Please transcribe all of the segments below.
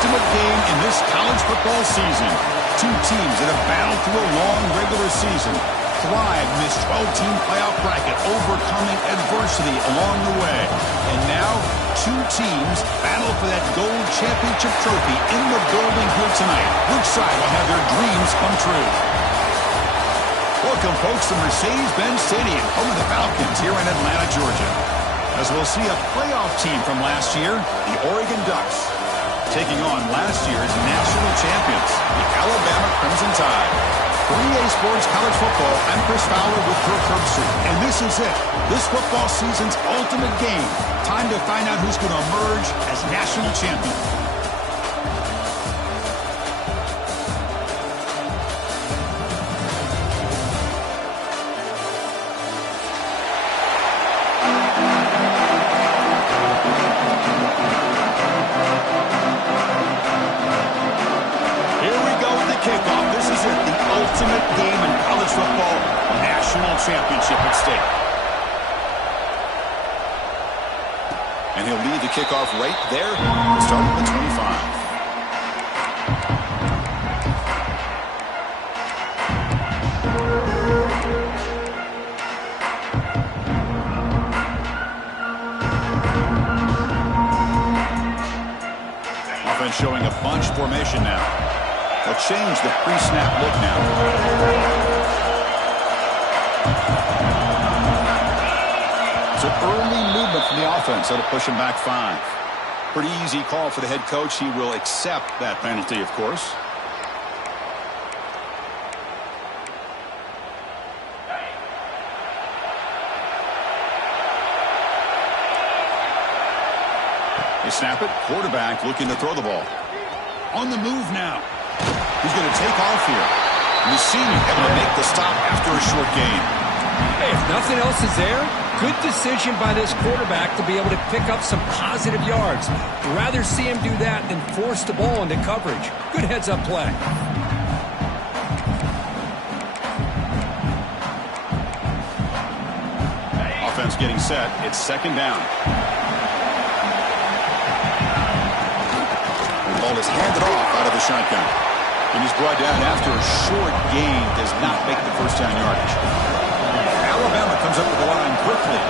ultimate game in this college football season. Two teams that have battled through a long regular season, thrived in this 12-team playoff bracket, overcoming adversity along the way. And now, two teams battle for that gold championship trophy in the building here tonight. Which side will have their dreams come true? Welcome, folks, to Mercedes-Benz Stadium, home of the Falcons here in Atlanta, Georgia. As we'll see a playoff team from last year, the Oregon Ducks, taking on last year's national champions, the Alabama Crimson Tide. For EA Sports College Football, I'm Chris Fowler with Kirk Herbstreit, and this is it. This football season's ultimate game. Time to find out who's going to emerge as national champion. Ultimate game in college football, national championship at stake. And he'll lead the kickoff right there, starting at 25. Offense showing a bunch formation now. They'll change the pre-snap look now. It's an early movement from the offense. That'll push him back 5. Pretty easy call for the head coach. He will accept that penalty, of course. They snap it. Quarterback looking to throw the ball. On the move now. He's going to take off here. And the senior able to make the stop after a short gain. Hey, if nothing else is there, good decision by this quarterback to be able to pick up some positive yards. Rather see him do that than force the ball into coverage. Good heads-up play. Offense getting set. It's second down. The ball is handed off out of the shotgun. And he's brought down after a short gain. Does not make the first down yardage. Alabama comes up with the line quickly.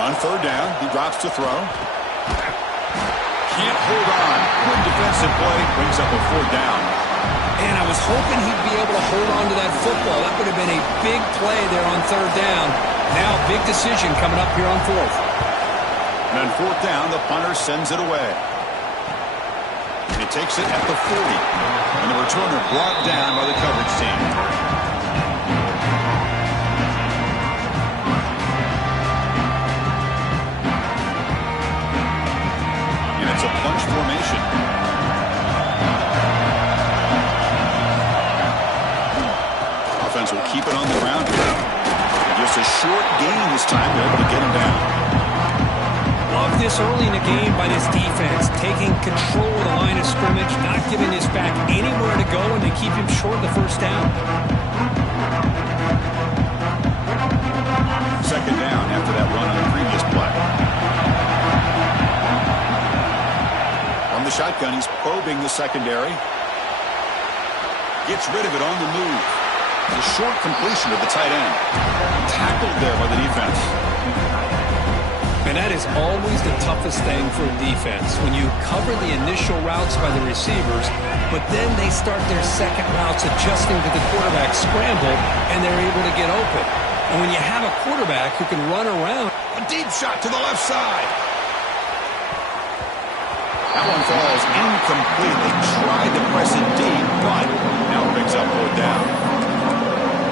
On third down, he drops to throw. Can't hold on. Good defensive play. Brings up a fourth down. And I was hoping he'd be able to hold on to that football. That would have been a big play there on third down. Now, big decision coming up here on fourth. And on fourth down, the punter sends it away. He takes it at the 40. And the returner brought down by the coverage team. And it's a bunch formation. Offense will keep it on the ground here. And just a short gain this time. They're able to get him down. Love this early in the game by this defense, taking control of the line of scrimmage, not giving this back anywhere to go, and they keep him short of the first down. Second down after that run on the previous play. From the shotgun, he's probing the secondary. Gets rid of it on the move. The short completion of the tight end. Tackled there by the defense. And that is always the toughest thing for a defense, when you cover the initial routes by the receivers, but then they start their second routes adjusting to the quarterback scramble, and they're able to get open. And when you have a quarterback who can run around. A deep shot to the left side. That one falls incomplete. They tried to press it deep, but now it picks up fourth down.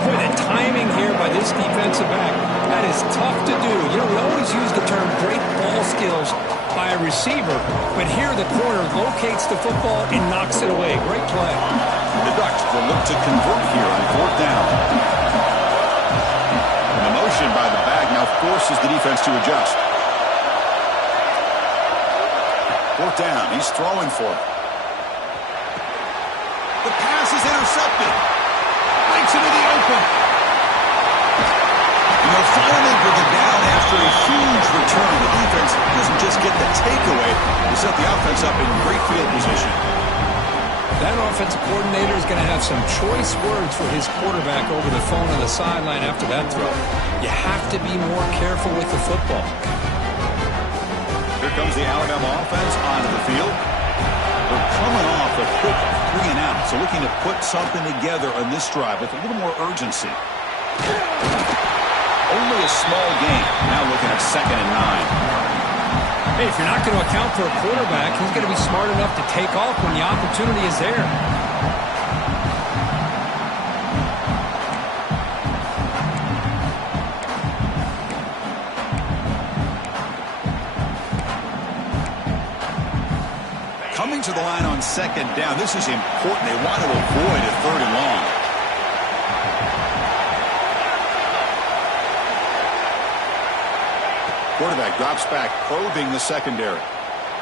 Boy, the timing here by this defensive back, that is tough to do. You know, we always use the term great ball skills by a receiver, but here the corner locates the football and knocks it away. Great play. The Ducks will look to convert here on fourth down. And the motion by the back now forces the defense to adjust. Fourth down, he's throwing for it. The pass is intercepted. Breaks into the open. And they'll finally bring it down after a huge return. The defense doesn't just get the takeaway. The set the offense up in great field position. That offensive coordinator is going to have some choice words for his quarterback over the phone on the sideline after that throw. You have to be more careful with the football. Here comes the Alabama offense onto the field. They're coming off a quick 3 and out, so looking to put something together on this drive with a little more urgency. Only a small gain. Now looking at 2nd and 9. Hey, if you're not going to account for a quarterback, he's going to be smart enough to take off when the opportunity is there. Coming to the line on 2nd down. This is important. They want to avoid a 3rd and long. Quarterback drops back, probing the secondary.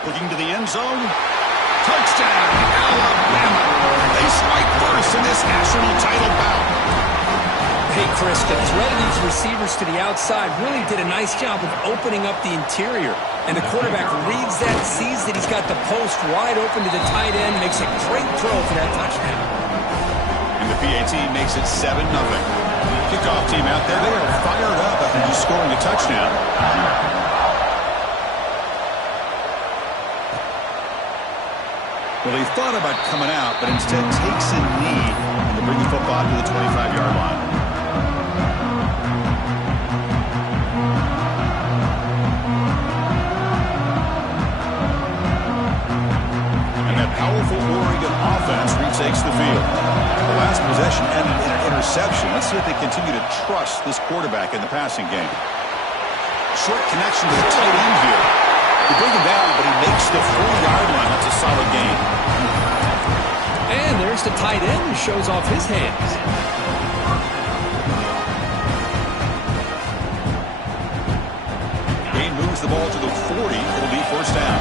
Looking to the end zone. Touchdown, Alabama. They strike first in this national title bout. Hey, Chris, the threat of these receivers to the outside really did a nice job of opening up the interior. And the quarterback reads that, sees that he's got the post wide open to the tight end, makes a great throw for that touchdown. And the PAT makes it 7-0. Kickoff team out there, they are fired up after just scoring a touchdown. Well, he thought about coming out, but instead takes a knee to bring the football to the 25-yard line. And that powerful Oregon offense retakes the field. The last possession ended in an interception. Let's see if they continue to trust this quarterback in the passing game. Short connection to the tight end here. They bring him down, but he makes the 4-yard line. That's a solid gain. And there's the tight end who shows off his hands. Gain moves the ball to the 40. It'll be 1st down.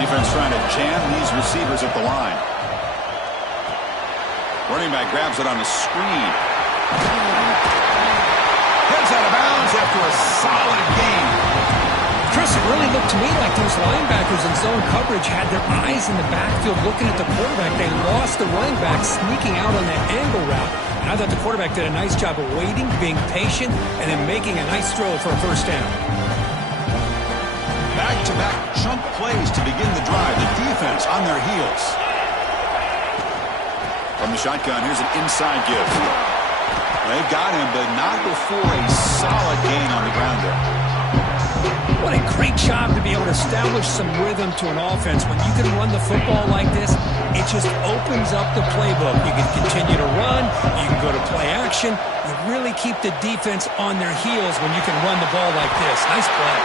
Defense trying to jam these receivers at the line. Running back grabs it on the screen. Heads out of bounds after a solid gain. Chris, it really looked to me like those linebackers in zone coverage had their eyes in the backfield looking at the quarterback. They lost the running back sneaking out on that angle route. And I thought the quarterback did a nice job of waiting, being patient, and then making a nice throw for a 1st down. Back-to-back chunk plays to begin the drive. The defense on their heels. From the shotgun, here's an inside give. They got him, but not before a solid gain on the ground there. What a great job to be able to establish some rhythm to an offense. When you can run the football like this, it just opens up the playbook. You can continue to run. You can go to play action. You really keep the defense on their heels when you can run the ball like this. Nice play.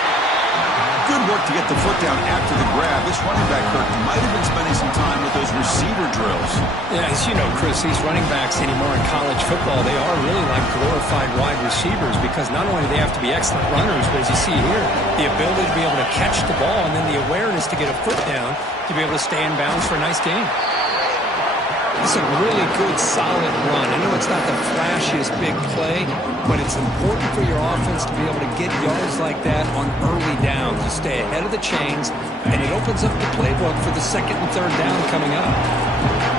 Good work to get the foot down after the grab. This running back, Kirk, might have been spending some time with those receiver drills. Yeah, as you know, Chris, these running backs anymore in college football, they are really like glorified wide receivers because not only do they have to be excellent runners, but as you see here, the ability to be able to catch the ball and then the awareness to get a foot down to be able to stay in bounds for a nice gain. It's a really good, solid run. I know it's not the flashiest big play, but it's important for your offense to be able to get yards like that on early downs. You stay ahead of the chains, and it opens up the playbook for the 2nd and 3rd down coming up.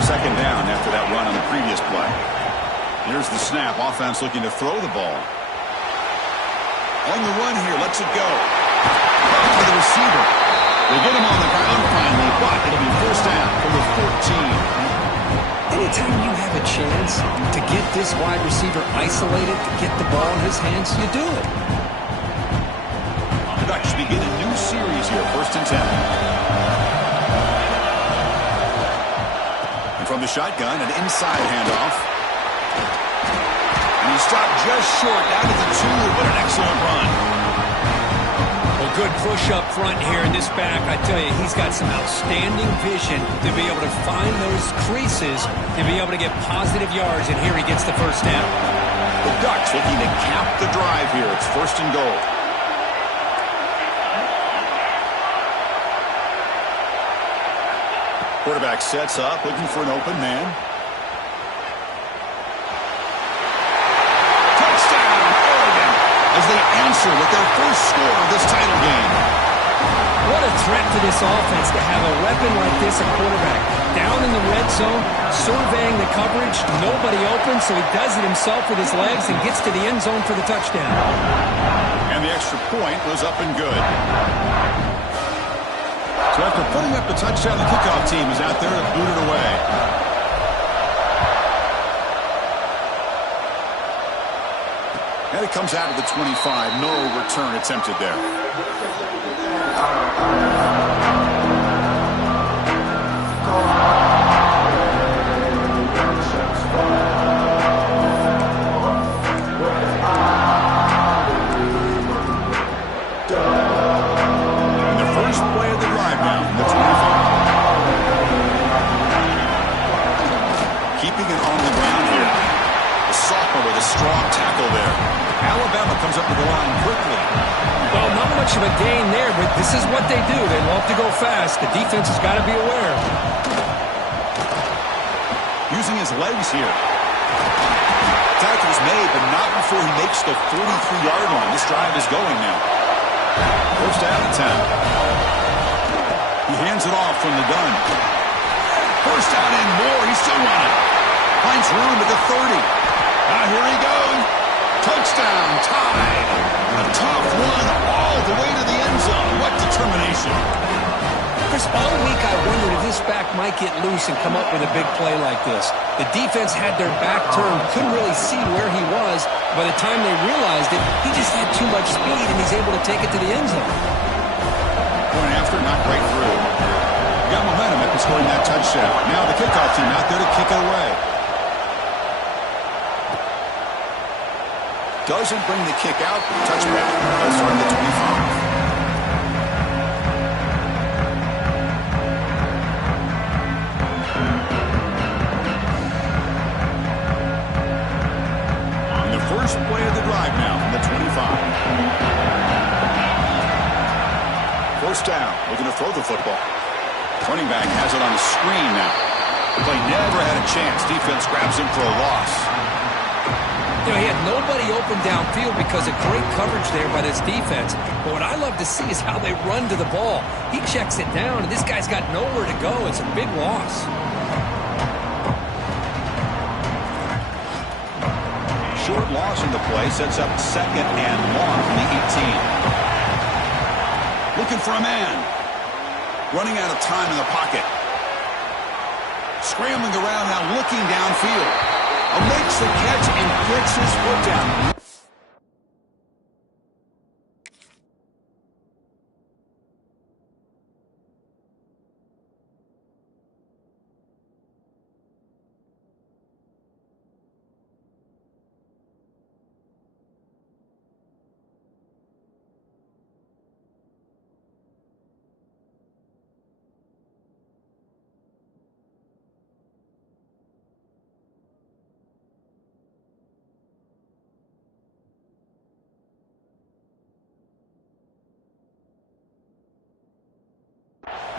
2nd down after that run on the previous play. Here's the snap. Offense looking to throw the ball. On the run here, lets it go. To the receiver. They get him on the ground finally, but it'll be 1st down from the 14. Anytime you have a chance to get this wide receiver isolated, to get the ball in his hands, you do it. The Ducks begin a new series here, 1st and 10. And from the shotgun, an inside handoff. And he stopped just short, down to the 2, but an excellent run. Well, good push up front here in this back. I tell you, he's got some outstanding vision to be able to find those creases and be able to get positive yards, and here he gets the 1st down. The Ducks looking to cap the drive here. It's 1st and goal. Quarterback sets up, looking for an open man. Touchdown, Oregon, as they answer with their 1st score of this title game. What a a threat to this offense to have a weapon like this at quarterback. Down in the red zone, surveying the coverage, nobody open, so he does it himself with his legs and gets to the end zone for the touchdown. And the extra point was up and good. So after putting up the touchdown, the kickoff team is out there to boot it away. And it comes out of the 25. No return attempted there. And the first play of the drive now, the 25. Keeping it on the ground here. The sophomore with a strong tackle there. Alabama comes up to the line quickly. Well, not much of a gain there, but this is what they do. They love to go fast. The defense has got to be aware. Using his legs here. Tackle's made, but not before he makes the 43-yard line. This drive is going now. First down and 10. He hands it off from the gun. First down and more. He's still running. Finds room at the 30. Here he goes. Touchdown, tied. A tough one all the way to the end zone. What determination. Chris, all week I wondered if this back might get loose and come up with a big play like this. The defense had their back turned, couldn't really see where he was. By the time they realized it, he just had too much speed, and he's able to take it to the end zone. Going after, not right through. Got momentum after scoring that touchdown. Now the kickoff team out there to kick it away. Doesn't bring the kick out. Touchback. That's on the 25. And the first play of the drive now from the 25. First down. Looking to throw the football. Running back has it on the screen now. The play never had a chance. Defense grabs him for a loss. You know, he had nobody open downfield because of great coverage there by this defense. But what I love to see is how they run to the ball. He checks it down, and this guy's got nowhere to go. It's a big loss. Short loss in the play sets up second and long from the 18. Looking for a man. Running out of time in the pocket. Scrambling around now, looking downfield. Makes the catch and gets his foot down.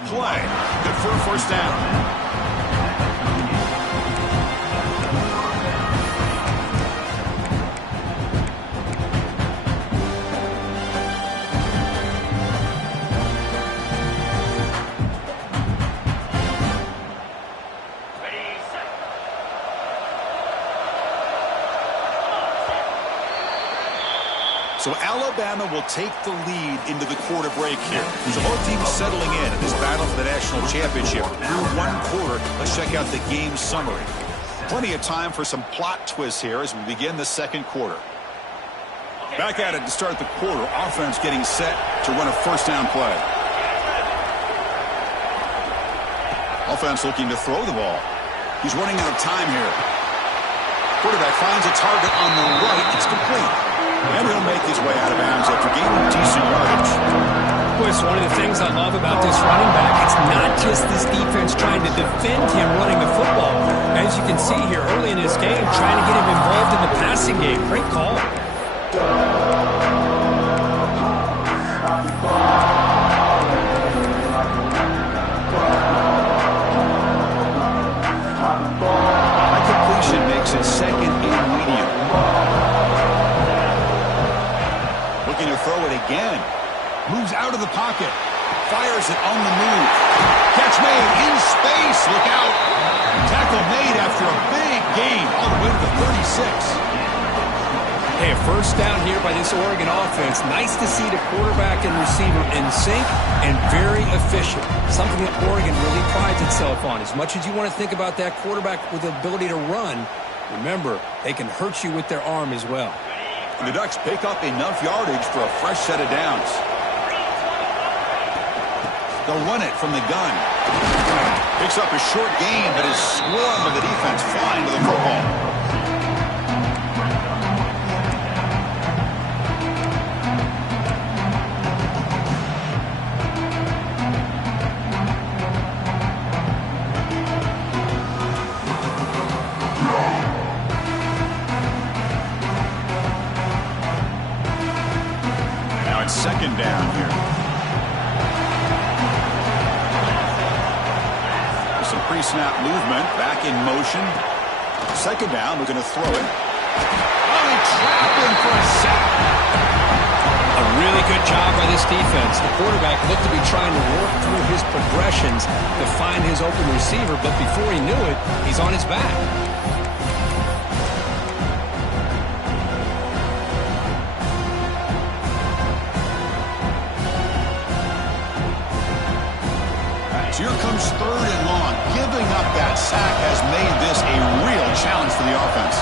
Play. Good for a first down. So Alabama will take the lead into the quarter break here. So both teams settling in this battle for the national championship. Through one quarter, let's check out the game summary. Plenty of time for some plot twists here as we begin the second quarter. Back at it to start the quarter. Offense getting set to run a first down play. Offense looking to throw the ball. He's running out of time here. Quarterback finds a target on the right. It's complete. And he'll make his way out of bounds after gaining decent yardage. Chris, one of the things I love about this running back, it's not just this defense trying to defend him running the football. As you can see here early in this game, trying to get him involved in the passing game. Great call. High completion makes it second and medium. Looking to throw it again. Moves out of the pocket. Fires it on the move. Catch made in space. Look out. Tackle made after a big gain all the way to the 36. Hey, a first down here by this Oregon offense. Nice to see the quarterback and receiver in sync and very efficient. Something that Oregon really prides itself on. As much as you want to think about that quarterback with the ability to run, remember, they can hurt you with their arm as well. And the Ducks pick up enough yardage for a fresh set of downs. They'll run it from the gun. Picks up a short gain, but is swarmed by the defense flying to the football. Second down here. Some pre-snap movement, back in motion. Second down, we're going to throw it. Oh, they trap him for a sack. A really good job by this defense. The quarterback looked to be trying to work through his progressions to find his open receiver, but before he knew it, he's on his back. Here comes third and long. Giving up that sack has made this a real challenge for the offense.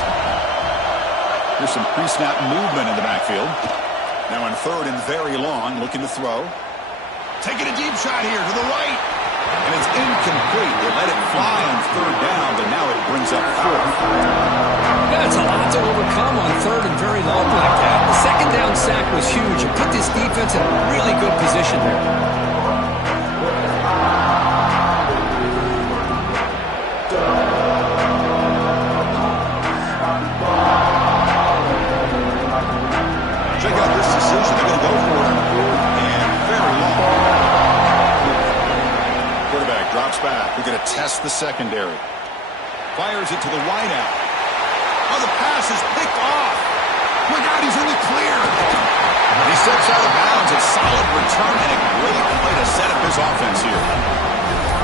There's some pre-snap movement in the backfield. Now on third and very long, looking to throw. Taking a deep shot here to the right. And it's incomplete. They let it fly on third down, but now it brings up fourth. That's a lot to overcome on third and very long like that. The second down sack was huge. It put this defense in a really good position there. Check out this decision. They're going to go for it on fourth and very long. Quarterback drops back. We're going to test the secondary. Fires it to the wideout. Oh, the pass is picked off. Look out, he's in the clear. He steps out of bounds. A solid return and a great play to set up his offense here.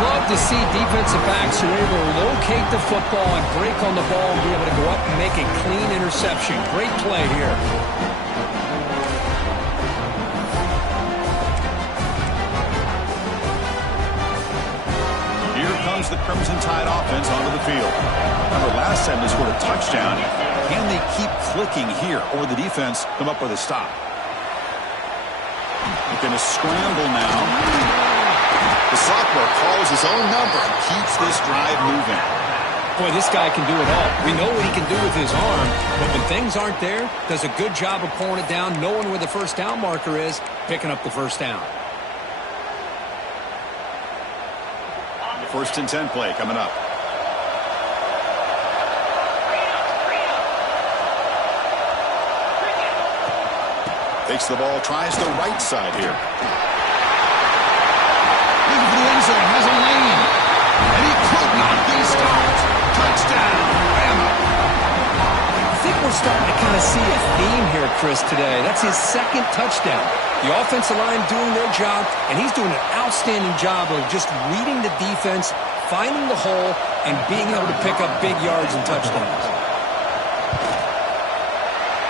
Love to see defensive backs who are able to locate the football and break on the ball and be able to go up and make a clean interception. Great play here. Here comes the Crimson Tide offense onto the field. Remember, last time they scored a touchdown. Can they keep clicking here, or the defense come up with a stop? They're going to scramble now. The sophomore calls his own number and keeps this drive moving. Boy, this guy can do it all. We know what he can do with his arm, but when things aren't there, does a good job of pulling it down, knowing where the first down marker is, picking up the first down. First and 10 play coming up. Takes the ball, tries the right side here. Looking for the end zone, has a lane. And he could not be stopped. Touchdown, Bama. I think we're starting to kind of see a theme here, Chris, today. That's his second touchdown. The offensive line doing their job, and he's doing an outstanding job of just reading the defense, finding the hole, and being able to pick up big yards and touchdowns.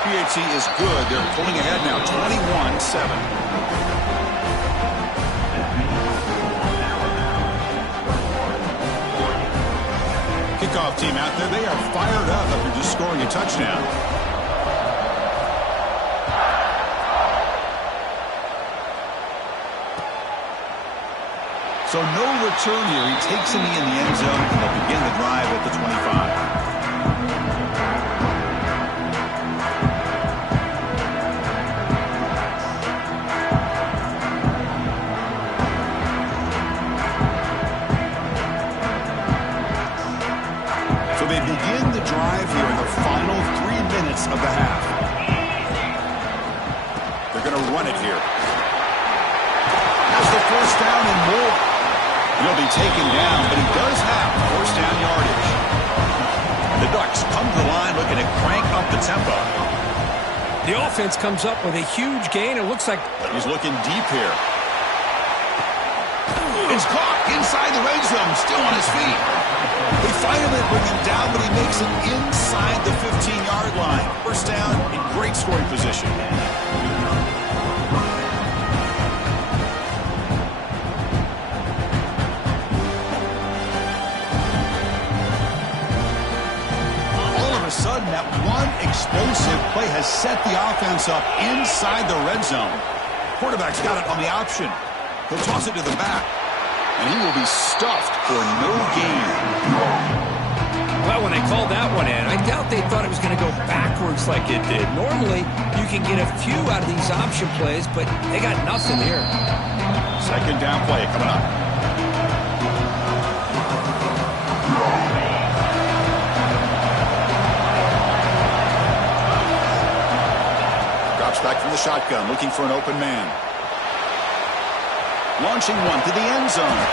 PAT is good. They're pulling ahead now, 21-7. Kickoff team out there, they are fired up after just scoring a touchdown. So no return here. He takes him in the end zone, and they'll begin the drive at the 25. So they begin the drive here in the final 3 minutes of the half. They're going to run it here. Has the first down and more. He'll be taken down, but he does have first down yardage. The Ducks come to the line looking to crank up the tempo. The offense comes up with a huge gain. It looks like he's looking deep here. It's caught inside the red zone, still on his feet. They finally bring him down, but he makes it inside the 15-yard line. First down in great scoring position. All of a sudden, that one explosive play has set the offense up inside the red zone. Quarterback's got it on the option. He'll toss it to the back, and he will be stuffed for no gain. Well, when they called that one in, I doubt they thought it was going to go backwards like it did. Normally, you can get a few out of these option plays, but they got nothing here. Second down play coming up. Drops back from the shotgun, looking for an open man. Launching one to the end zone.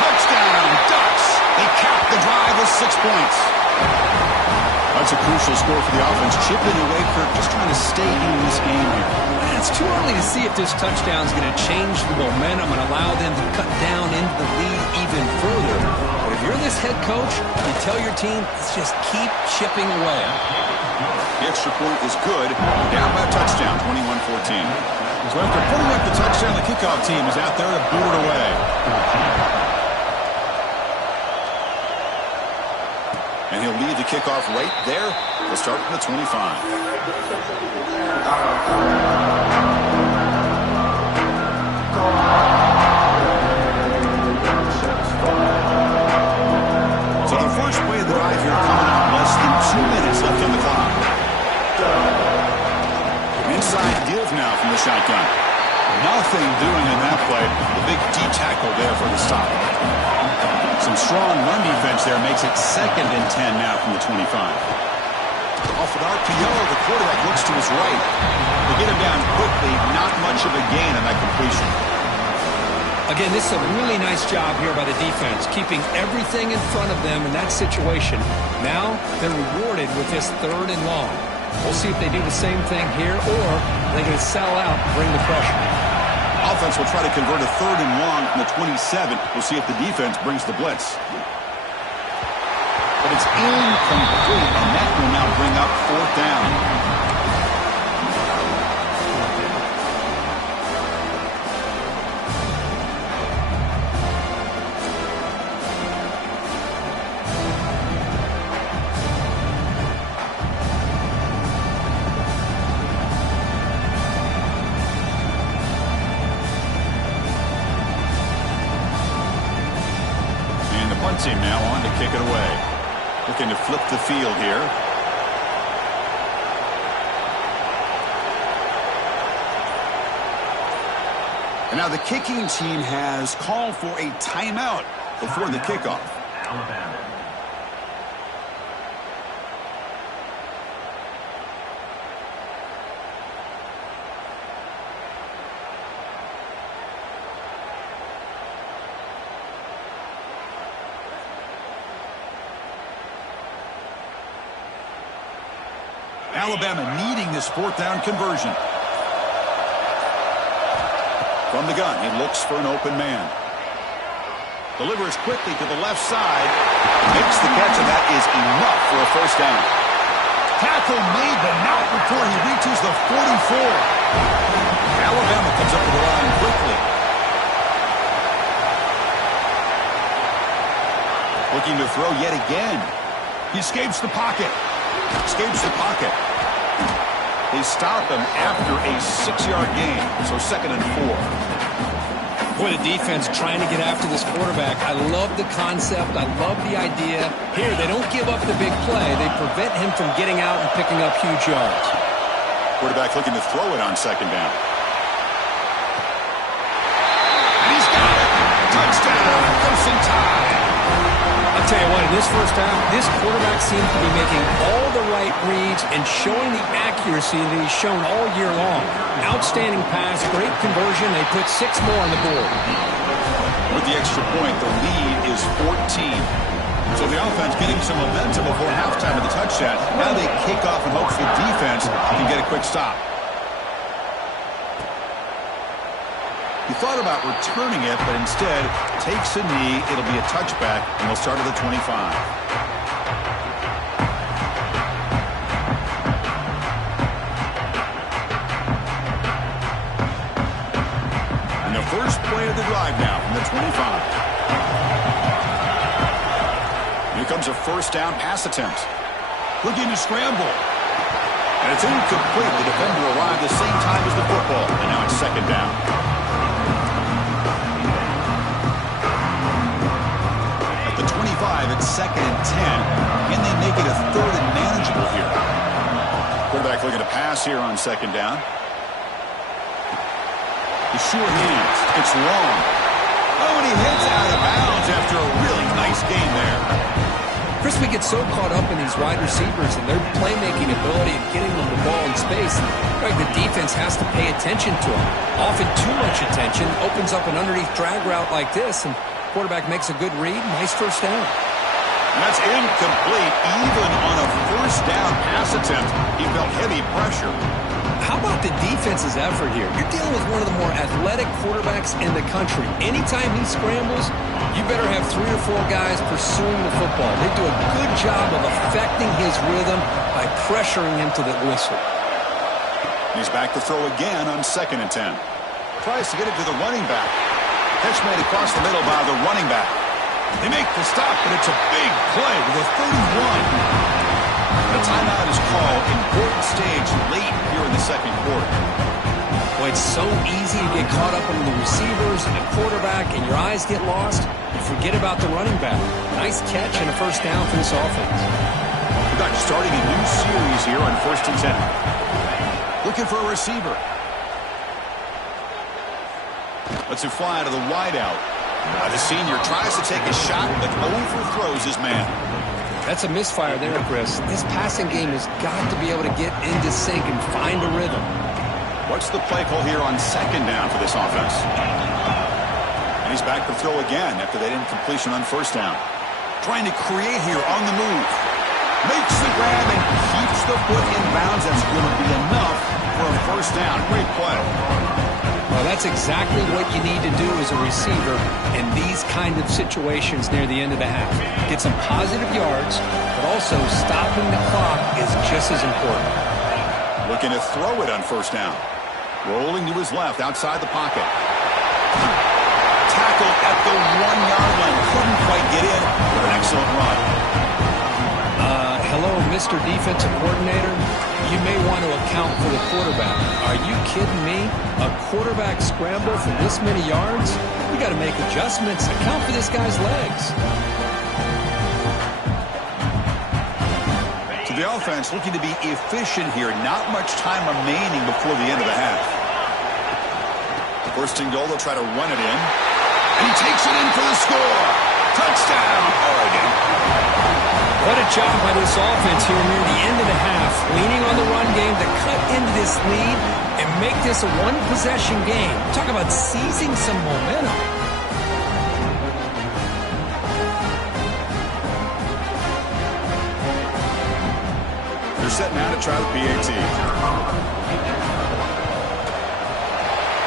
Touchdown, Ducks! They cap the drive with 6 points. That's a crucial score for the offense. Chipping away, Kirk, just trying to stay in this game here. It's too early to see if this touchdown is going to change the momentum and allow them to cut down into the lead even further. But if you're this head coach, you tell your team, let's just keep chipping away. The extra point is good. Down by a touchdown, 21-14. So after putting up the touchdown, the kickoff team is out there to boot it away. And he'll lead the kickoff right there. He'll start from the 25. So the first play of the drive here coming up, less than 2 minutes left on the clock. Inside deals now from the shotgun. Nothing doing in that play. The big D tackle there for the stop. Some strong run defense there makes it 2nd and 10 now from the 25. Off an RPO, the quarterback looks to his right. They get him down quickly, not much of a gain on that completion. Again, this is a really nice job here by the defense, keeping everything in front of them in that situation. Now they're rewarded with this 3rd and long. We'll see if they do the same thing here, or they're going to sell out and bring the pressure. Offense will try to convert a 3rd and long from the 27. We'll see if the defense brings the blitz. But it's incomplete, and that will now bring up 4th down. Team now on to kick it away. Looking to flip the field here. And now the kicking team has called for a timeout before the kickoff. Alabama. Alabama needing this 4th down conversion. From the gun, he looks for an open man. Delivers quickly to the left side. Makes the catch, and that is enough for a 1st down. Tackle made, but not before he reaches the 44. Alabama comes up to the line quickly. Looking to throw yet again. He escapes the pocket. Escapes the pocket. They stop him after a 6-yard gain, so 2nd and 4. Boy, the defense trying to get after this quarterback. I love the concept. I love the idea. Here, they don't give up the big play. They prevent him from getting out and picking up huge yards. Quarterback looking to throw it on 2nd down. And he's got it. Touchdown. Crimson Tide. I'll tell you what, in this first half, this quarterback seems to be making all the right reads and showing the accuracy that he's shown all year long. Outstanding pass, great conversion. They put 6 more on the board. With the extra point, the lead is 14. So the offense getting some momentum before halftime of the touchdown. Now they kick off and hopes the defense can get a quick stop. He thought about returning it, but instead takes a knee. It'll be a touchback, and we'll start at the 25. First play of the drive now from the 25. Here comes a first down pass attempt. Looking to scramble. And it's incomplete. The defender arrived the same time as the football. And now it's second down. At the 25, it's second and 10. And they make it a third and manageable here. Quarterback looking to pass here on second down. The short hands. It's long. Oh, and he hits out of bounds after a really nice game there. Chris, we get so caught up in these wide receivers and their playmaking ability and getting them the ball in space. Like the defense has to pay attention to them. Often too much attention opens up an underneath drag route like this, and quarterback makes a good read. Nice first down. And that's incomplete. Even on a first down pass attempt, he felt heavy pressure. How about the defense's effort here? You're dealing with one of the more athletic quarterbacks in the country. Anytime he scrambles, you better have 3 or 4 guys pursuing the football. They do a good job of affecting his rhythm by pressuring him to the whistle. He's back to throw again on second and 10. Tries to get it to the running back. Catch made across the middle by the running back. They make the stop, but it's a big play with a 31. The timeout is called. Important stage late here in the second quarter. Well, it's so easy to get caught up in the receivers and the quarterback, and your eyes get lost. You forget about the running back. Nice catch and a first down for this offense. We're not starting a new series here on first and 10. Looking for a receiver. Lets it fly to the wideout. The senior tries to take a shot, but overthrows his man. That's a misfire there, Chris. This passing game has got to be able to get into sync and find a rhythm. What's the play call here on second down for this offense? And he's back to throw again after that incompletion on first down. Trying to create here on the move. Makes the grab and keeps the foot in bounds. That's going to be enough for a first down. Great play. Well, that's exactly what you need to do as a receiver in these kind of situations near the end of the half. Get some positive yards, but also stopping the clock is just as important. Looking to throw it on first down. Rolling to his left outside the pocket. Tackled at the 1-yard line. Couldn't quite get in, but an excellent run. Hello, Mr. Defensive Coordinator. You may want to account for the quarterback. Are you kidding me? A quarterback scramble for this many yards? We got to make adjustments. Account for this guy's legs. So the offense looking to be efficient here. Not much time remaining before the end of the half. First and goal, they'll try to run it in. And he takes it in for the score. Touchdown, Oregon. What a job by this offense here near the end of the half, leaning on the run game to cut into this lead and make this a one-possession game. Talk about seizing some momentum. They're setting out to try the PAT.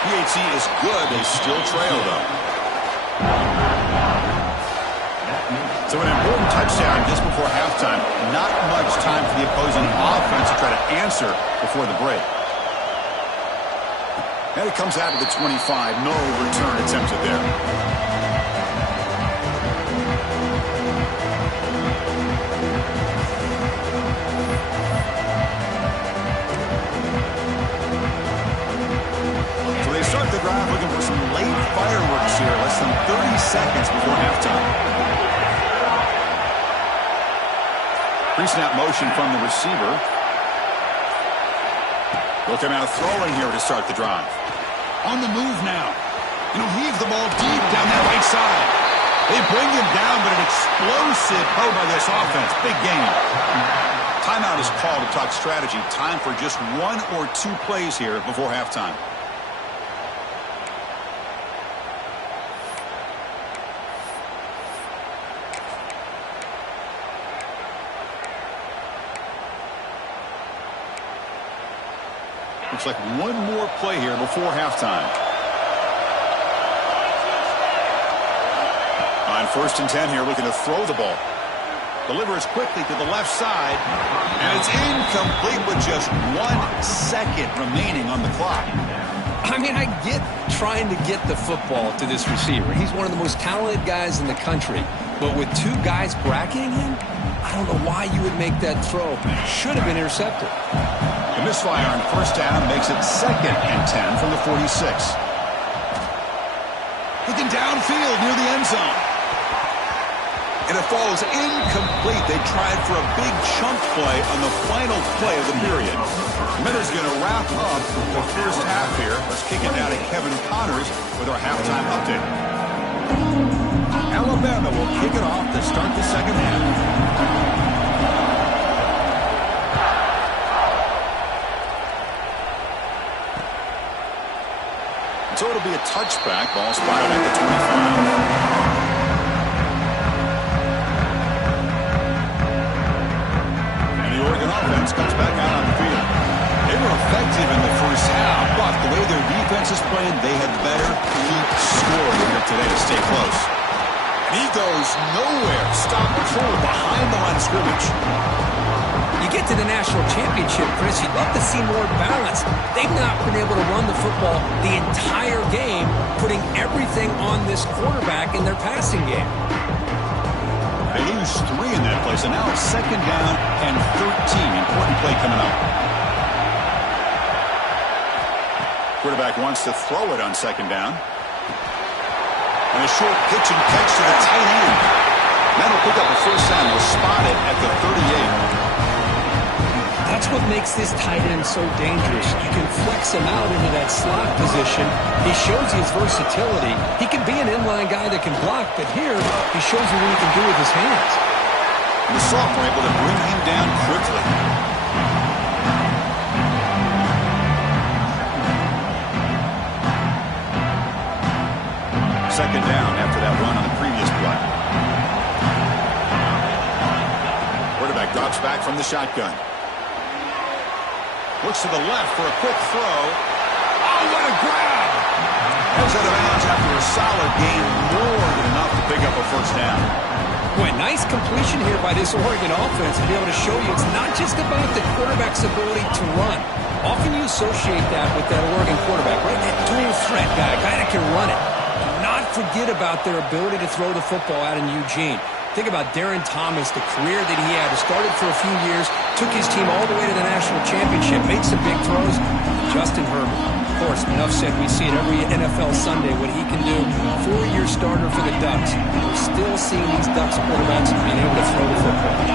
PAT is good. They still trail, though. So an important touchdown just before halftime. Not much time for the opposing offense to try to answer before the break. And it comes out of the 25. No return attempted there. So they start the drive looking for some late fireworks here. Less than 30 seconds before halftime. Pre-snap motion from the receiver. Looking out throwing here to start the drive. On the move now. Heave the ball deep down that right side. They bring him down, but an explosive play by this offense. Big game. Timeout is called to talk strategy. Time for just 1 or 2 plays here before halftime. Looks like 1 more play here before halftime. On 1st and 10 here, looking to throw the ball. Delivers quickly to the left side, and it's incomplete with just 1 second remaining on the clock. I mean, I get trying to get the football to this receiver. He's one of the most talented guys in the country. But with 2 guys bracketing him, I don't know why you would make that throw. Should have been intercepted. The misfire on 1st down makes it 2nd and 10 from the 46. Looking downfield near the end zone. And it falls incomplete. They tried for a big chunk play on the final play of the period. Minter's going to wrap up the first half here. Let's kick it down to Kevin Connors with our halftime update. Alabama will kick it off to start the second half. So it'll be a touchback. Ball spotted at the 25. Offense comes back out on the field. They were effective in the first half, but the way their defense is playing, they had better keep scoring here today to stay close. And he goes nowhere. Stop full behind the line of scrimmage. You get to the national championship, Chris, you'd love to see more balance. They've not been able to run the football the entire game, putting everything on this quarterback in their passing game. They lose 3 in that play, so now it's 2nd down and 13. Important play coming up. Quarterback wants to throw it on 2nd down. And a short pitch and catch to the tight end. That'll pick up a first down. We'll spot it at the 38. That's what makes this tight end so dangerous. You can flex him out into that slot position. He shows his versatility. He can be an inline guy that can block, but here he shows you what he can do with his hands. The sophomore able to bring him down quickly. Second down after that run on the previous play. Quarterback drops back from the shotgun. Looks to the left for a quick throw. Oh, what a grab! Heads out of bounds after a solid gain, more than enough to pick up a first down. Boy, nice completion here by this Oregon offense to be able to show you it's not just about the quarterback's ability to run. Often you associate that with that Oregon quarterback, right? That dual threat guy, a guy that can run it. Do not forget about their ability to throw the football out in Eugene. Think about Darren Thomas, the career that he had. Started for a few years, took his team all the way to the national championship, made some big throws. Justin Herbert, of course, enough said. We see it every NFL Sunday what he can do. 4-year starter for the Ducks. We're still seeing these Ducks quarterbacks being able to throw the football.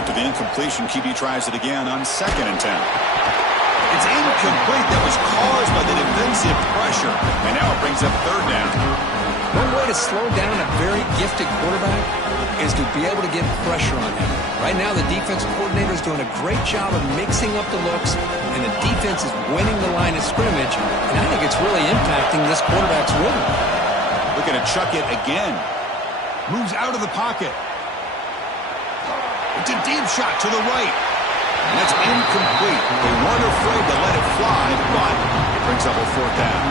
After the incompletion, QB tries it again on 2nd and 10. It's incomplete. That was caused by the defensive pressure. And now it brings up 3rd down. One way to slow down a very gifted quarterback is to be able to get pressure on him. Right now, the defensive coordinator is doing a great job of mixing up the looks, and the defense is winning the line of scrimmage, and I think it's really impacting this quarterback's rhythm. Looking to chuck it again. Moves out of the pocket. It's a deep shot to the right. And that's incomplete. They weren't afraid to let it fly, but it brings up a 4th down.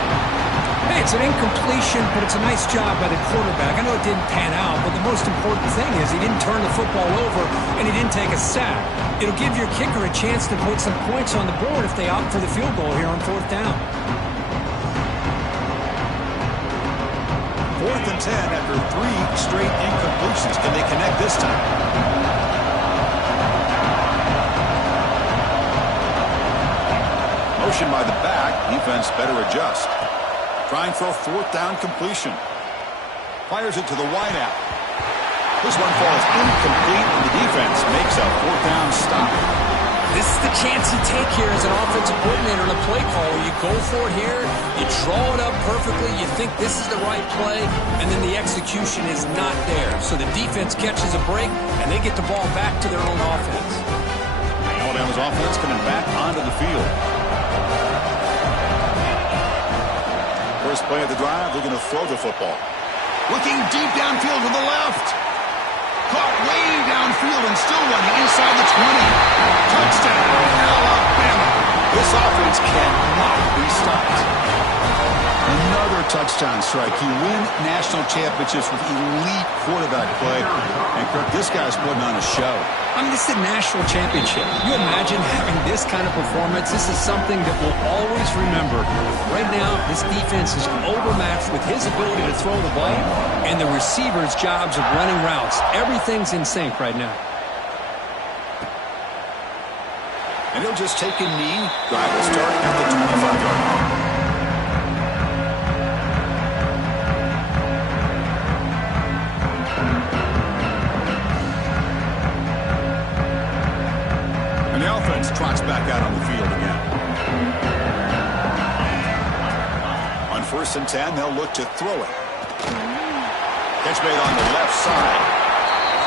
Hey, it's an incompletion, but it's a nice job by the quarterback. I know it didn't pan out, but the most important thing is he didn't turn the football over and he didn't take a sack. It'll give your kicker a chance to put some points on the board if they opt for the field goal here on 4th down. 4th and 10 after 3 straight incompletions. Can they connect this time? Motion by the back. Defense better adjust. Trying for a 4th down completion. Fires it to the wideout. This one falls incomplete, and the defense makes a 4th down stop. This is the chance you take here as an offensive coordinator and a play caller. You go for it here, you draw it up perfectly, you think this is the right play, and then the execution is not there. So the defense catches a break, and they get the ball back to their own offense. Alabama's offense coming back onto the field. First play of the drive, looking to throw the football. Looking deep downfield to the left. Caught way downfield and still running inside the 20. Touchdown, Alabama. This offense cannot be stopped. Another touchdown strike. You win national championships with elite quarterback play. And, Kirk, this guy's putting on a show. I mean, this is a national championship. You imagine having this kind of performance? This is something that we'll always remember. Right now, this defense is overmatched with his ability to throw the ball and the receivers' jobs of running routes. Everything's in sync right now. And he'll just take a knee. Drive will start at the 25-yard line. And the offense trots back out on the field again. On 1st and 10, they'll look to throw it. Catch made on the left side.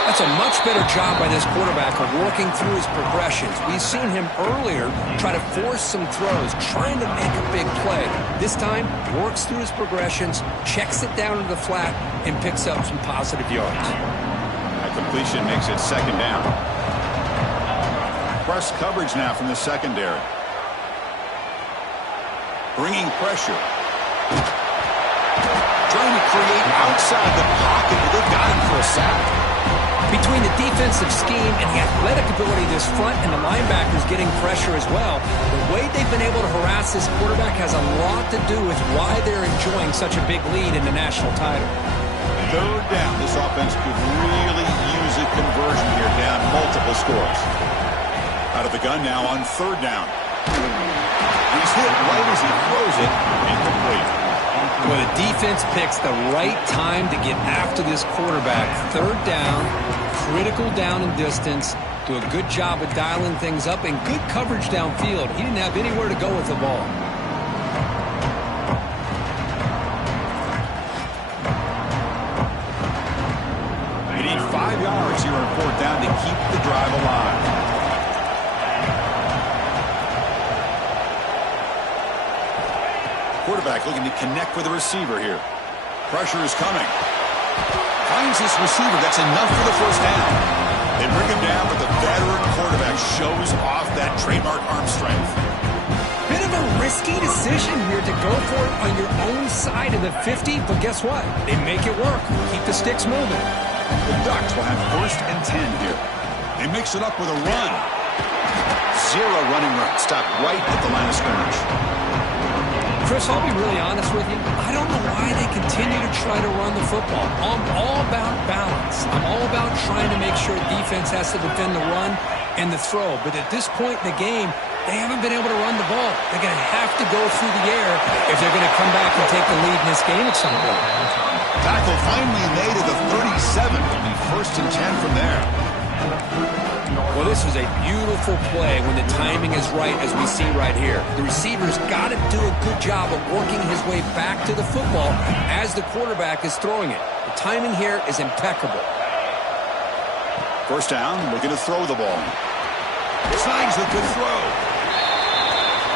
That's a much better job by this quarterback of working through his progressions. We've seen him earlier try to force some throws, trying to make a big play. This time, works through his progressions, checks it down to the flat, and picks up some positive yards. That completion makes it 2nd down. Press coverage now from the secondary. Bringing pressure. Trying to create outside the pocket, but they've got him for a sack. Between the defensive scheme and the athletic ability of this front and the linebackers getting pressure as well, the way they've been able to harass this quarterback has a lot to do with why they're enjoying such a big lead in the national title. 3rd down. This offense could really use a conversion here, down multiple scores. Out of the gun now on 3rd down. He's hit right as he throws it, incomplete. Well, the defense picks the right time to get after this quarterback. 3rd down, critical down and distance. Do a good job of dialing things up and good coverage downfield. He didn't have anywhere to go with the ball. They need 5 yards here on 4th down to keep the drive alive. Quarterback looking to connect with the receiver here. Pressure is coming. Finds this receiver. That's enough for the 1st down. They bring him down, but the veteran quarterback shows off that trademark arm strength. Bit of a risky decision here to go for it on your own side of the 50, but guess what? They make it work. Keep the sticks moving. The Ducks will have 1st and 10 here. They mix it up with a run. 0 running route. Stop right at the line of scrimmage. Chris, I'll be really honest with you. I don't know why they continue to try to run the football. I'm all about balance. I'm all about trying to make sure defense has to defend the run and the throw. But at this point in the game, they haven't been able to run the ball. They're going to have to go through the air if they're going to come back and take the lead in this game at some point. Tackle finally made at the 37. It'll be 1st and 10 from there. Well, this is a beautiful play when the timing is right, as we see right here. The receiver's got to do a good job of working his way back to the football as the quarterback is throwing it. The timing here is impeccable. 1st down, looking to throw the ball. Slides the good throw.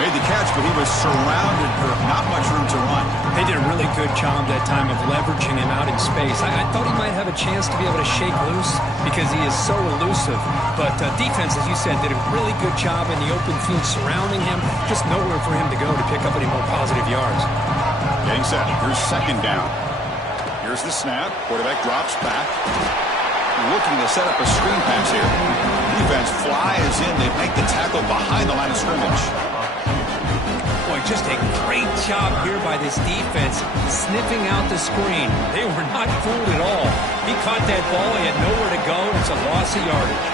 Made the catch, but he was surrounded for not much room to run. They did a really good job that time of leveraging him out in space. I thought he might have a chance to be able to shake loose because he is so elusive. But defense, as you said, did a really good job in the open field surrounding him. Just nowhere for him to go to pick up any more positive yards. Getting set. Here's 2nd down. Here's the snap. Quarterback drops back. Looking to set up a screen pass here. Defense flies in. They make the tackle behind the line of scrimmage. Boy, just a great job here by this defense, sniffing out the screen. They were not fooled at all. He caught that ball. He had nowhere to go. It's a loss of yardage.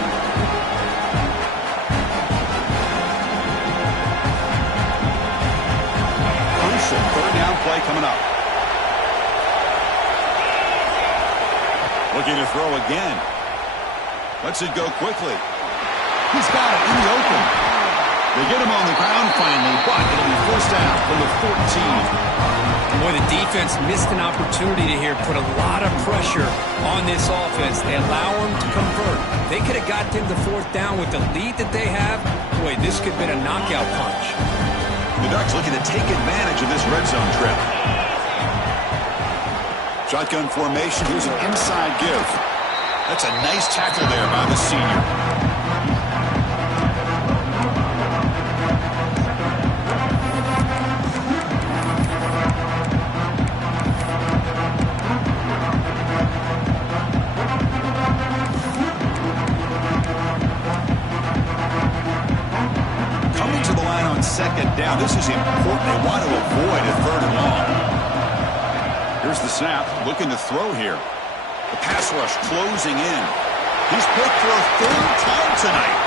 Crucial 3rd down play coming up. Looking to throw again. Lets it go quickly. He's got it in the open. They get him on the ground finally, but it'll be 1st down from the 14. Boy, the defense missed an opportunity to here put a lot of pressure on this offense. They allow them to convert. They could have got them to 4th down with the lead that they have. Boy, this could have been a knockout punch. The Ducks looking to take advantage of this red zone trip. Shotgun formation. Here's an inside give. That's a nice tackle there by the senior. second down. This is important. They want to avoid a third and long. Here's the snap, looking to throw here. The pass rush closing in. He's picked for a third time tonight.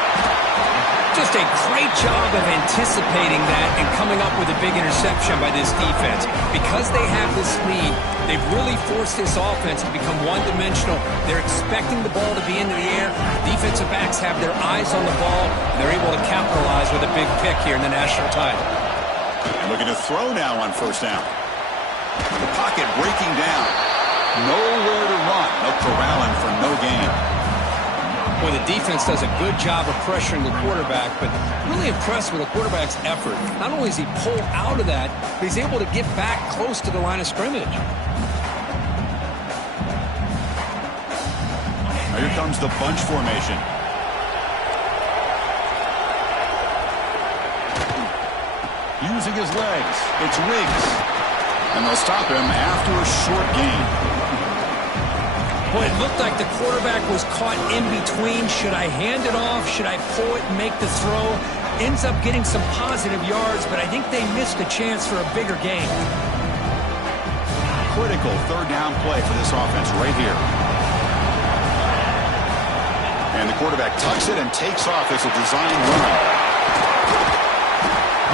Just a great job of anticipating that and coming up with a big interception by this defense. Because they have this lead, they've really forced this offense to become one-dimensional. They're expecting the ball to be into the air. Defensive backs have their eyes on the ball, and they're able to capitalize with a big pick here in the national title. And looking to throw now on first down. The pocket breaking down. Nowhere to run. They'll corral him for no gain. Well, the defense does a good job of pressuring the quarterback, but really impressed with the quarterback's effort. Not only is he pulled out of that, but he's able to get back close to the line of scrimmage. Now here comes the bunch formation. Using his legs, it's Riggs. And they'll stop him after a short gain. Well, it looked like the quarterback was caught in between. Should I hand it off? Should I pull it and make the throw? Ends up getting some positive yards, but I think they missed a chance for a bigger gain. Critical third down play for this offense right here. And the quarterback tucks it and takes off as a design run.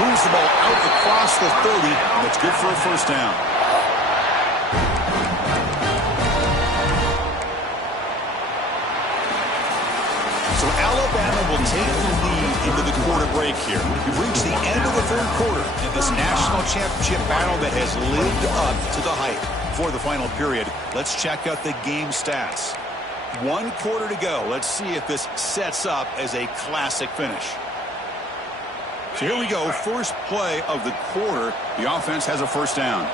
Moves the ball out across the 30, and it's good for a first down. So Alabama will take the lead into the quarter break here. We've reached the end of the third quarter in this national championship battle that has lived up to the hype. For the final period, let's check out the game stats. 1 quarter to go. Let's see if this sets up as a classic finish. So here we go. First play of the quarter. The offense has a first down.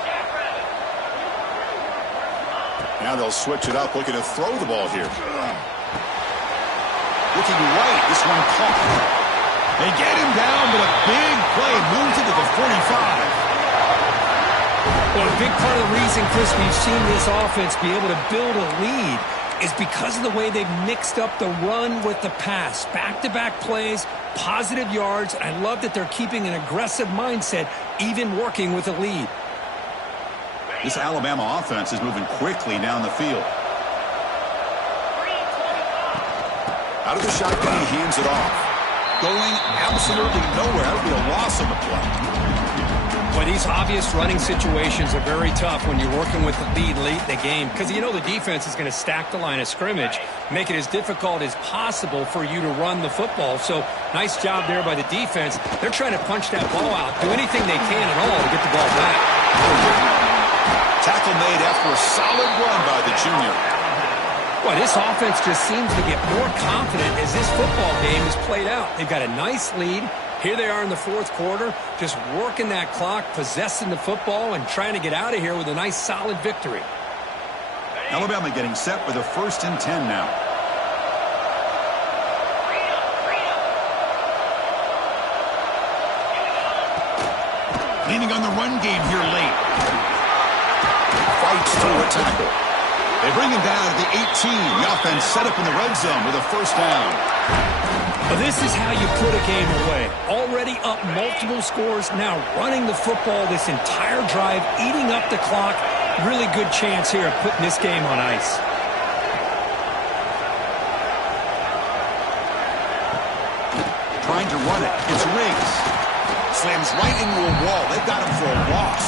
Now they'll switch it up, looking to throw the ball here. Looking right, this one caught. They get him down, but a big play moves into the 45. Well, a big part of the reason, Chris, we've seen this offense be able to build a lead is because of the way they've mixed up the run with the pass. Back-to-back plays, positive yards. I love that they're keeping an aggressive mindset, even working with a lead. This Alabama offense is moving quickly down the field. Out of the shotgun, he hands it off. Going absolutely nowhere. That'll be a loss on the play. Well, these obvious running situations are very tough when you're working with the lead late in the game because you know the defense is going to stack the line of scrimmage, make it as difficult as possible for you to run the football. So nice job there by the defense. They're trying to punch that ball out, do anything they can at all to get the ball back. Tackle made after a solid run by the junior. Well, this offense just seems to get more confident as this football game is played out. They've got a nice lead. Here they are in the fourth quarter, just working that clock, possessing the football, and trying to get out of here with a nice, solid victory. Alabama getting set with a 1st and 10 now. Leaning on the run game here late. Fights through a tackle. They bring him down at the 18. The offense set up in the red zone with a first down. Well, this is how you put a game away. Already up multiple scores, now running the football this entire drive, eating up the clock. Really good chance here of putting this game on ice. Trying to run it. It's Riggs. Slams right into a wall. They've got him for a loss.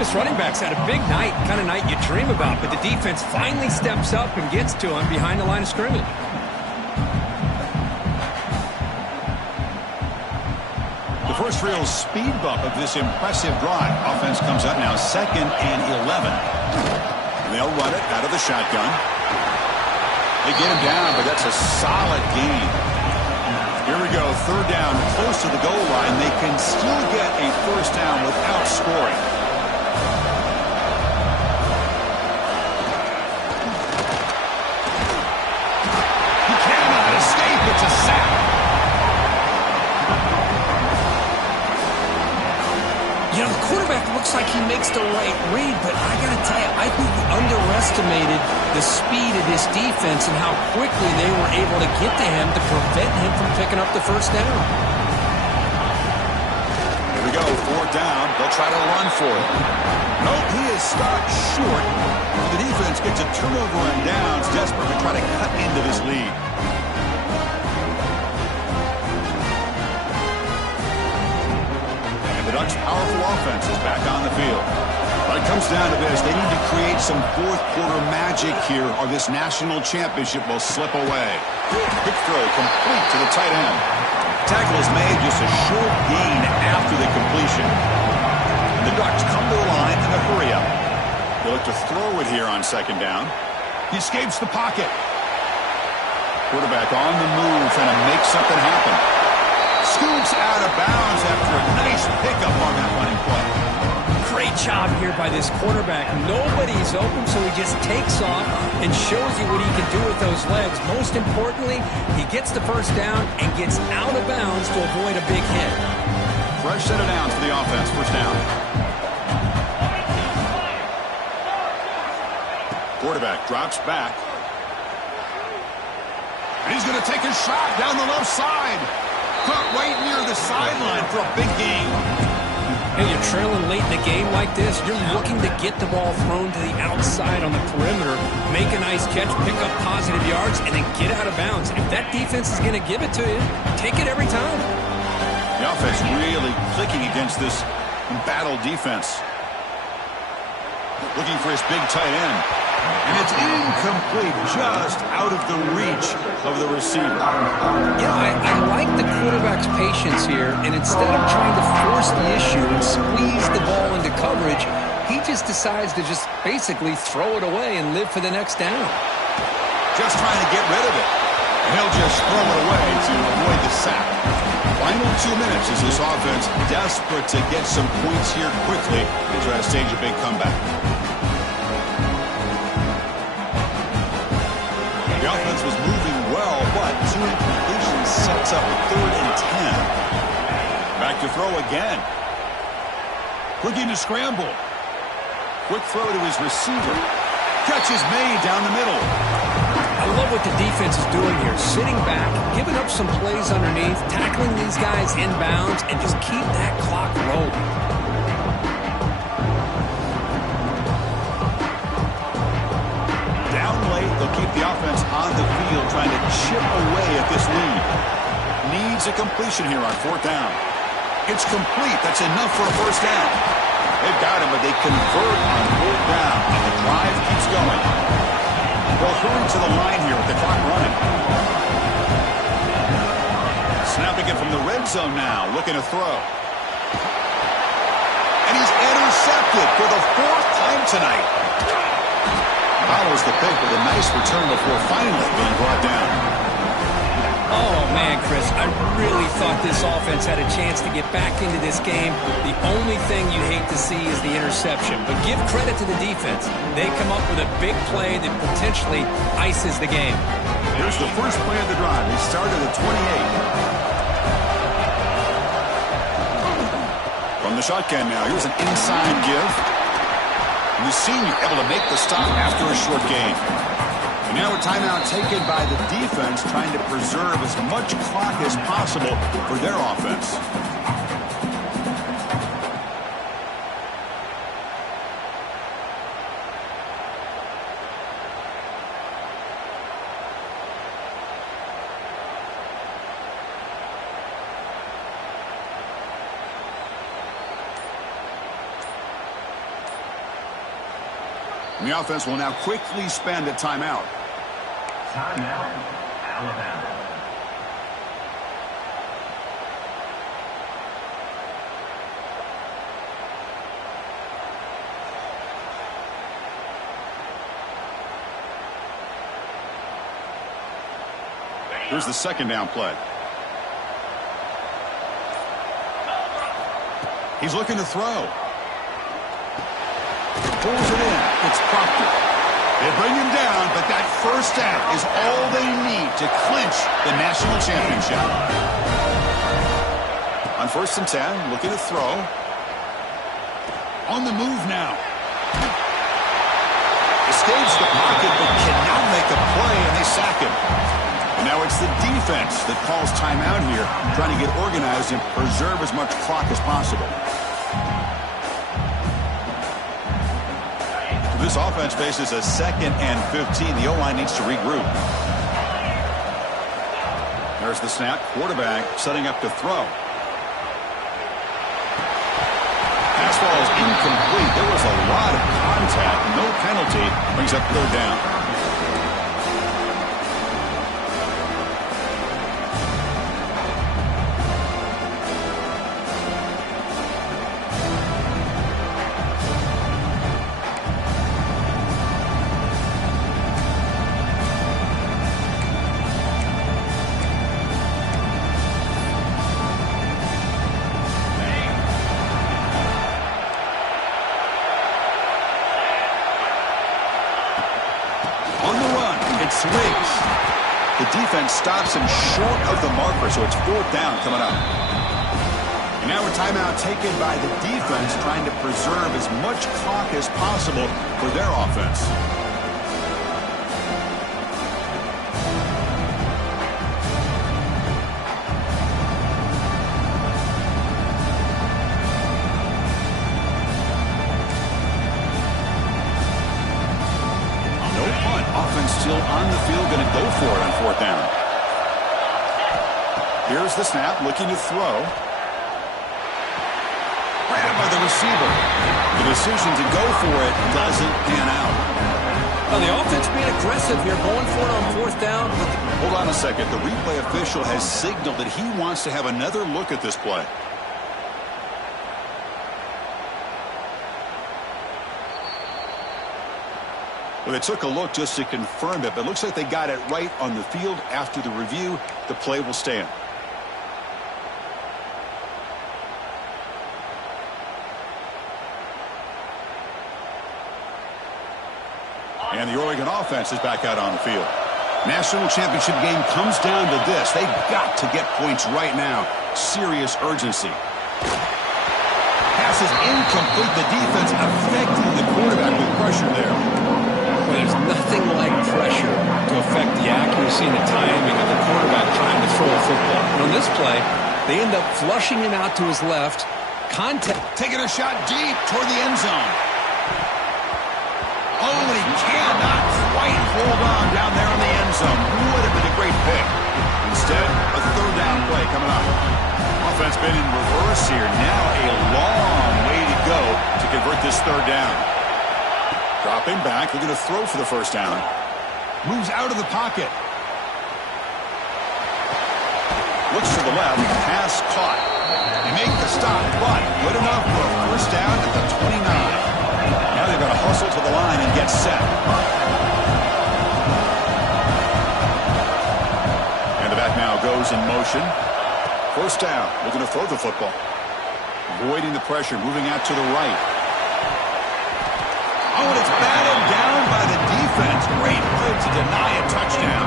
This running back's had a big night, kind of night you dream about, but the defense finally steps up and gets to him behind the line of scrimmage. The first real speed bump of this impressive drive. Offense comes up now 2nd and 11. And they'll run it out of the shotgun. They get him down, but that's a solid gain. Here we go, 3rd down, close to the goal line. They can still get a first down without scoring. It's a sack. You know, the quarterback looks like he makes the right read, but I got to tell you, I think he underestimated the speed of this defense and how quickly they were able to get to him to prevent him from picking up the first down. we go, 4th down. They'll try to run for it. Nope, he is stopped short. The defense gets a turnover on downs, desperate to try to cut into this lead. And the Ducks' powerful offense is back on the field. But it comes down to this. They need to create some fourth-quarter magic here, or this national championship will slip away. Quick throw complete to the tight end. Tackle is made just a short gain after the completion. And the Ducks come to the line in a hurry-up. They look to throw it here on 2nd down. He escapes the pocket. Quarterback on the move, trying to make something happen. Scoops out of bounds after a nice pickup on that running play. Great job here by this quarterback. Nobody's open, so he just takes off and shows you what he can do with those legs. Most importantly, he gets the 1st down and gets out of bounds to avoid a big hit. Fresh set of downs for the offense. 1st down. Quarterback drops back. And he's going to take a shot down the left side. Caught right near the sideline for a big gain. Hey, you're trailing late in the game like this, you're looking to get the ball thrown to the outside on the perimeter, make a nice catch, pick up positive yards, and then get out of bounds. If that defense is going to give it to you, take it every time. The offense really clicking against this embattled defense. Looking for his big tight end. And it's incomplete, just out of the reach of the receiver. Yeah, I like the quarterback's patience here, and instead of trying to force the issue and squeeze the ball into coverage, he just decides to just basically throw it away and live for the next down. Just trying to get rid of it. And he'll just throw it away to avoid the sack. Final 2 minutes as this offense desperate to get some points here quickly and try to stage a big comeback. The offense was moving well, but 2 incompletions sets up 3rd and 10. Back to throw again. Looking to scramble. Quick throw to his receiver. Catch is made down the middle. I love what the defense is doing here. Sitting back, giving up some plays underneath, tackling these guys inbounds, and just keep that clock rolling. They'll keep the offense on the field, trying to chip away at this lead. Needs a completion here on 4th down. It's complete. That's enough for a 1st down. They've got him, but they convert on 4th down, and the drive keeps going. They'll hurry to the line here with the clock running. Snapping it from the red zone now, looking to throw. And he's intercepted for the 4th time tonight. Follows the pick with a nice return before finally being brought down. Oh, man, Chris, I really thought this offense had a chance to get back into this game. The only thing you hate to see is the interception. But give credit to the defense. They come up with a big play that potentially ices the game. Here's the first play of the drive. He started at 28. From the shotgun now, here's an inside give. And the senior able to make the stop after a short gain. And now a timeout taken by the defense, trying to preserve as much clock as possible for their offense. And the offense will now quickly spend a timeout. Timeout, Alabama. Here's the 2nd down play. He's looking to throw. Pulls it in. It's Proctor. They bring him down, but that 1st down is all they need to clinch the national championship. On 1st and 10, looking to throw. On the move now. Escapes the pocket, but cannot make a play, and they sack him. And now it's the defense that calls timeout here, trying to get organized and preserve as much clock as possible. This offense faces a 2nd and 15. The O-line needs to regroup. There's the snap. Quarterback setting up to throw. Pass ball is incomplete. There was a lot of contact. No penalty. Brings up 3rd down. Swings. The defense stops him short of the marker, so it's 4th down coming up. And now a timeout taken by the defense, trying to preserve as much clock as possible for their offense. Still on the field, going to go for it on 4th down. Here's the snap, looking to throw. Grabbed by the receiver. The decision to go for it doesn't pan out. Well, the offense being aggressive here, going for it on 4th down. Hold on a second. The replay official has signaled that he wants to have another look at this play. Well, they took a look just to confirm it, but it looks like they got it right on the field. After the review, the play will stand. And the Oregon offense is back out on the field. National championship game comes down to this. They've got to get points right now. Serious urgency. Pass is incomplete. The defense affecting the quarterback with pressure there. There's nothing like pressure to affect the accuracy and the timing of the quarterback trying to throw a football. And on this play, they end up flushing him out to his left. Taking a shot deep toward the end zone. Oh, and he cannot quite hold on down there in the end zone. Would have been a great pick. Instead, a 3rd down play coming up. Offense been in reverse here. Now a long way to go to convert this 3rd down. Dropping back, looking to throw for the 1st down. Moves out of the pocket. Looks to the left. Pass caught. They make the stop, but good enough for a 1st down at the 29. Now they've got to hustle to the line and get set. And the back now goes in motion. 1st down. Looking to throw the football. Avoiding the pressure, moving out to the right. Oh, and it's batted down by the defense. Great play to deny a touchdown.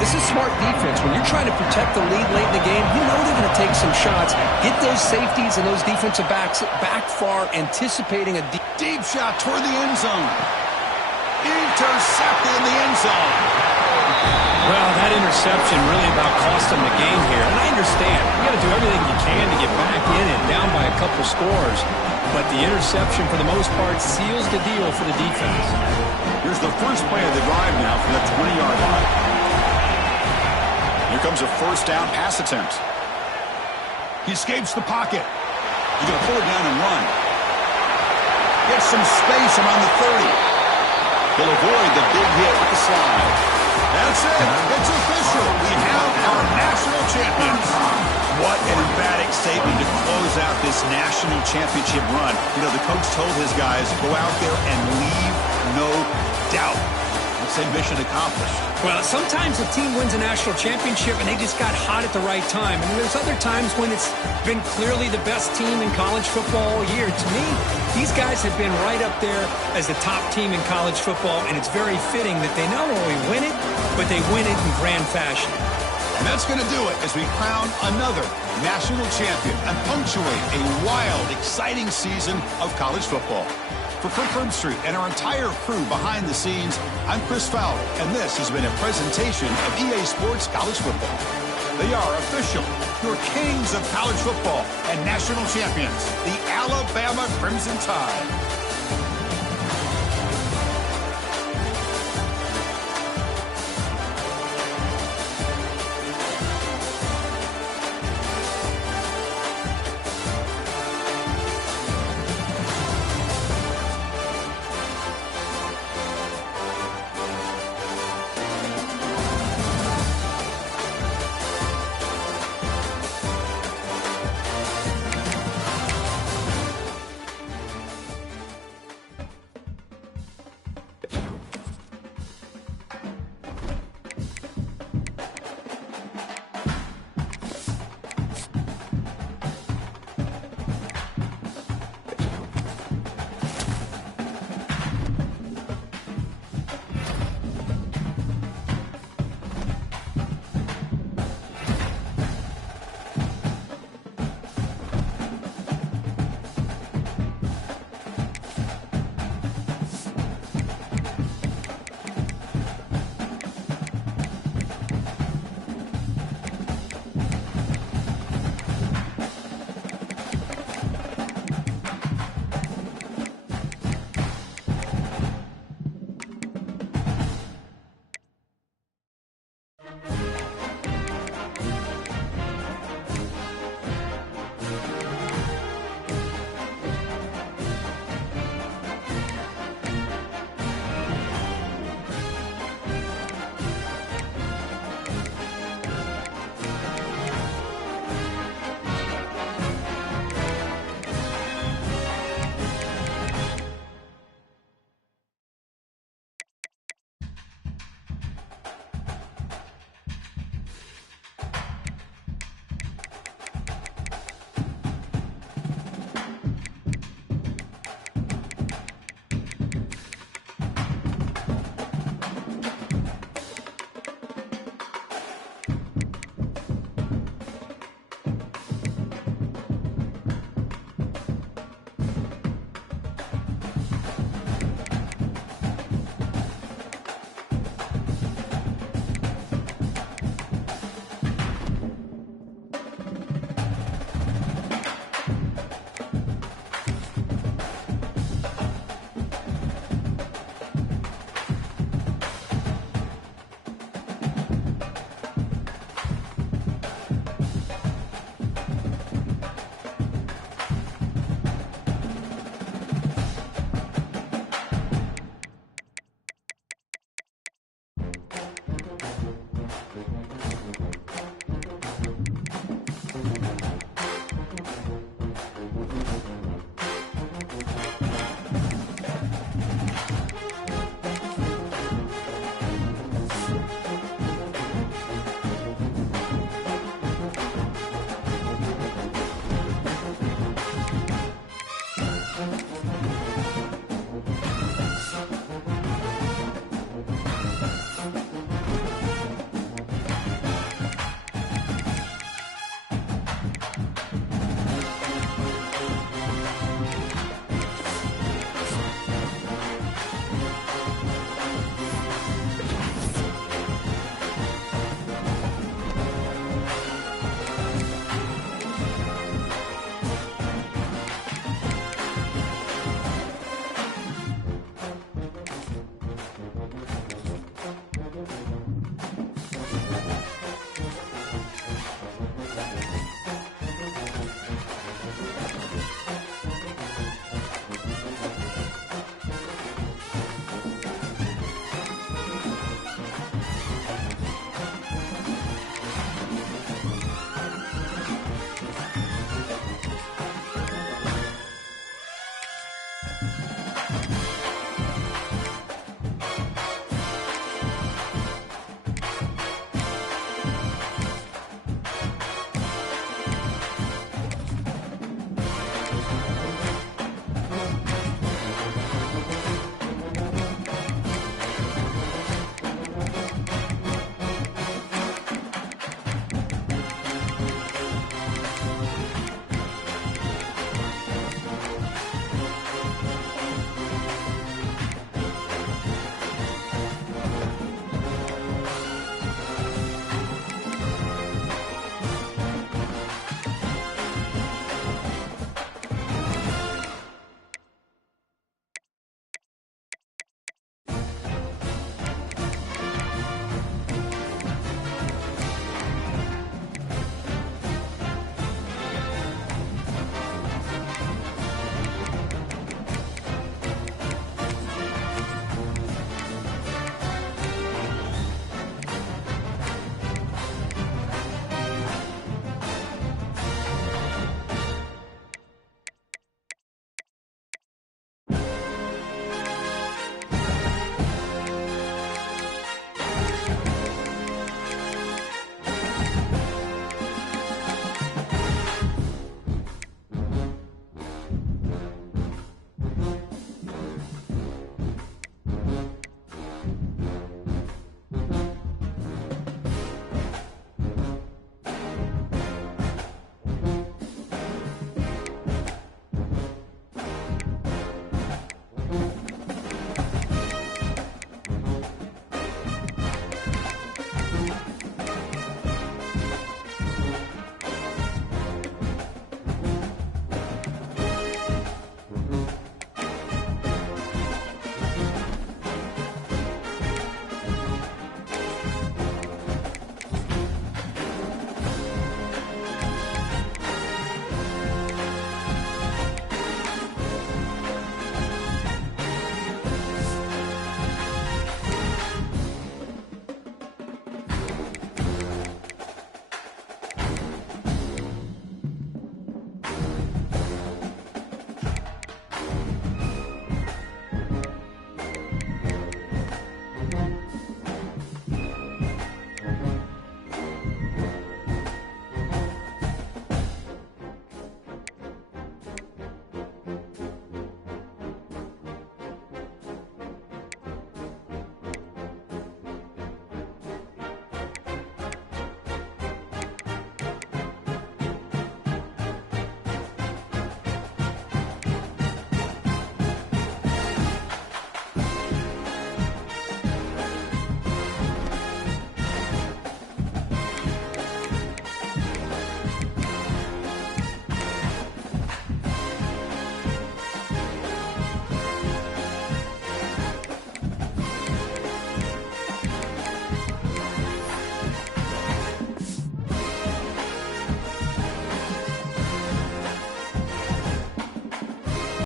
This is smart defense. When you're trying to protect the lead late in the game, you know they're going to take some shots. Get those safeties and those defensive backs back far, anticipating a deep shot toward the end zone. Intercepted in the end zone. Well, that interception really about cost them the game here. And I understand. You got to do everything you can to get back in and down by a couple scores. But the interception, for the most part, seals the deal for the defense. Here's the first play of the drive now from the 20-yard line. Here comes a 1st down pass attempt. He escapes the pocket. He's going to pull it down and run. Gets some space around the 30. He'll avoid the big hit with the slide. That's it. It's official. We have our national champions. What an emphatic statement to close out this national championship run. You know, the coach told his guys, go out there and leave no doubt. Let's say mission accomplished. Well, sometimes a team wins a national championship and they just got hot at the right time. And there's other times when it's been clearly the best team in college football all year. To me, these guys have been right up there as the top team in college football, and it's very fitting that they not only win it, but they win it in grand fashion. And that's going to do it as we crown another national champion and punctuate a wild, exciting season of college football. For Kirk Herbstreit and our entire crew behind the scenes, I'm Chris Fowler, and this has been a presentation of EA Sports College Football. They are official, your kings of college football and national champions, the Alabama Crimson Tide.